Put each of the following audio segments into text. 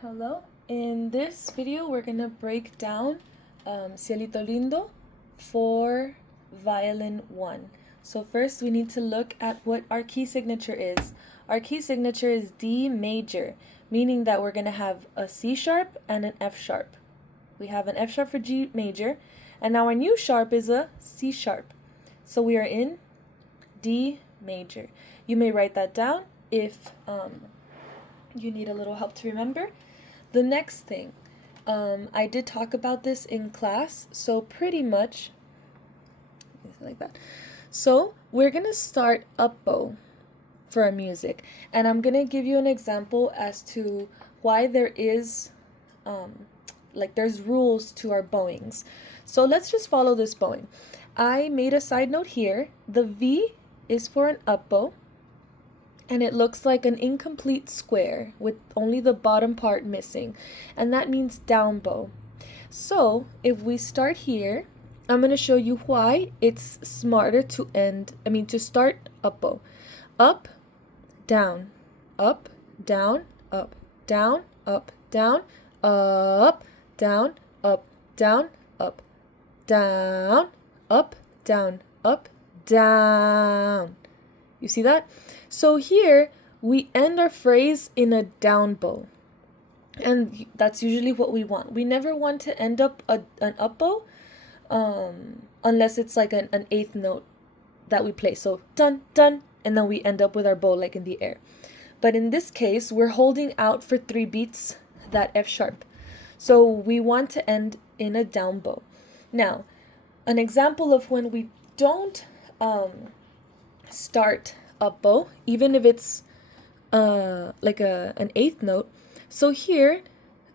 Hello. In this video, we're going to break down Cielito Lindo for Violin 1. So first, we need to look at what our key signature is. Our key signature is D major, meaning that we're going to have a C sharp and an F sharp. We have an F sharp for G major, and now our new sharp is a C sharp. So we are in D major. You may write that down if you need a little help to remember. The next thing, I did talk about this in class, so pretty much like that. So we're gonna start up bow for our music, and I'm gonna give you an example as to why there is there's rules to our bowings. So let's just follow this bowing. I made a side note here. The V is for an up bow, and it looks like an incomplete square with only the bottom part missing, and that means down bow. So if we start here, I'm going to show you why it's smarter to start up bow. Up, down, up, down, up, down, up, down, up, down, up, down, up, down, up, down, up, down. You see that? So here we end our phrase in a down bow, and that's usually what we want. We never want to end up an up bow unless it's like an eighth note that we play. So dun dun, and then we end up with our bow like in the air. But in this case, we're holding out for 3 beats that F sharp. So we want to end in a down bow. Now, an example of when we don't start up bow, even if it's like an eighth note. So here,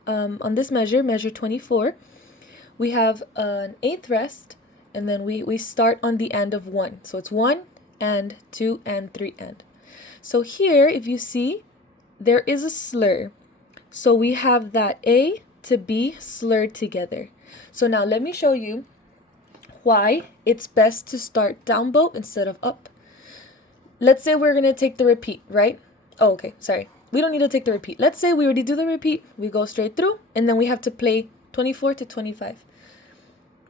on this measure 24, we have an eighth rest, and then we start on the end of 1. So it's 1 and 2 and 3 and. So here, if you see, there is a slur. So we have that A to B slurred together. So now let me show you why it's best to start down bow instead of up. Let's say we're going to take the repeat, right? Oh, okay, sorry. We don't need to take the repeat. Let's say we already do the repeat. We go straight through, and then we have to play 24 to 25.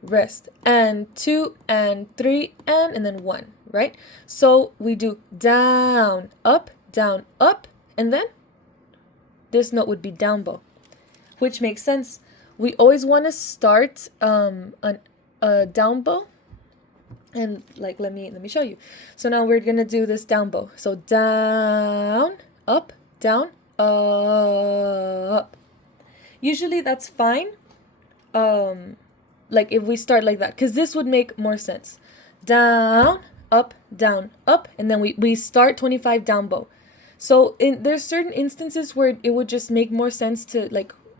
Rest, and 2, and 3, and then 1, right? So we do down, up, and then this note would be down bow, which makes sense. We always want to start a down bow. And like, let me show you. So now we're gonna do this down bow. So down, up, up. Usually that's fine. Like if we start like that, because this would make more sense. Down, up, and then we start 25 down bow. So there's certain instances where it would just make more sense to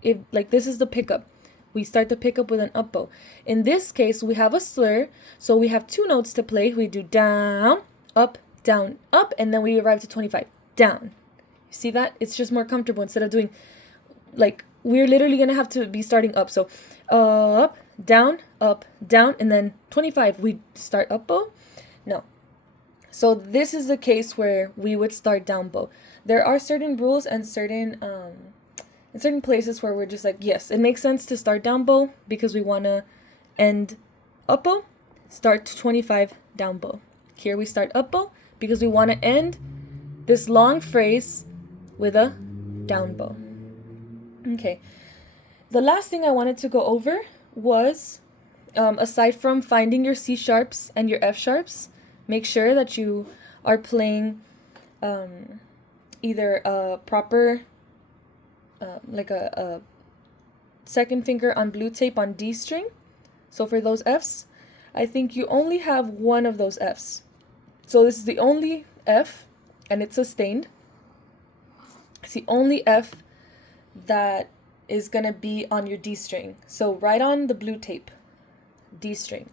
if this is the pickup. We start the pickup with an up bow. In this case, we have a slur, so we have 2 notes to play. We do down, up, and then we arrive to 25. Down. You see that? It's just more comfortable instead of doing, we're literally going to have to be starting up. So up, down, and then 25. We start up bow? No. So this is the case where we would start down bow. There are certain rules and certain in certain places where we're just like, yes, it makes sense to start down bow because we want to end up bow, start 25 down bow. Here we start up bow because we want to end this long phrase with a down bow. Okay. The last thing I wanted to go over was, aside from finding your C sharps and your F sharps, make sure that you are playing either a proper like a second finger on blue tape on D string. So for those Fs, I think you only have one of those Fs. So this is the only F, and it's sustained. It's the only F that is going to be on your D string. So right on the blue tape, D string.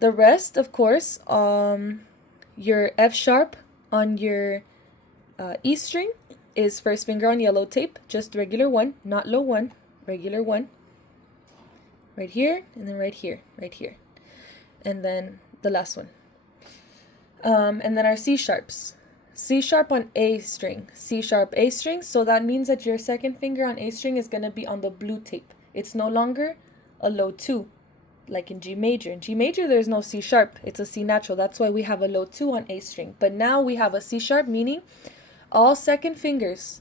The rest, of course, your F sharp on your E string is first finger on yellow tape, just regular 1, not low 1, regular 1. Right here, and then right here, and then the last one. And then our C sharps. C sharp on A string, C sharp A string. So that means that your second finger on A string is going to be on the blue tape. It's no longer a low 2 like in G major. In G major, there's no C sharp. It's a C natural. That's why we have a low 2 on A string. But now we have a C sharp, meaning all our second fingers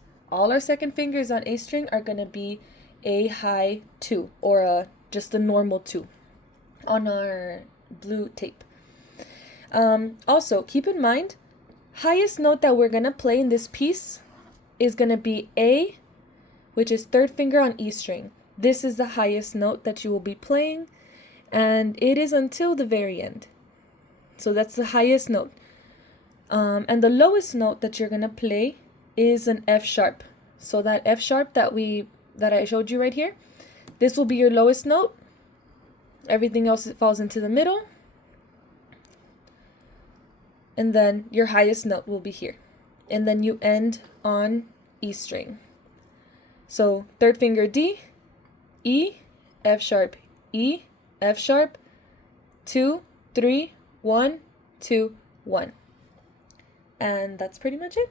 on A string are going to be a high 2 or just a normal 2 on our blue tape. Also, keep in mind, highest note that we're going to play in this piece is going to be A, which is third finger on E string. This is the highest note that you will be playing, and it is until the very end. So that's the highest note. And the lowest note that you're going to play is an F sharp. So that F sharp that I showed you right here, this will be your lowest note. Everything else falls into the middle. And then your highest note will be here. And then you end on E string. So third finger D, E, F sharp, E, F sharp, 2, 3, 1, 2, 1. And that's pretty much it.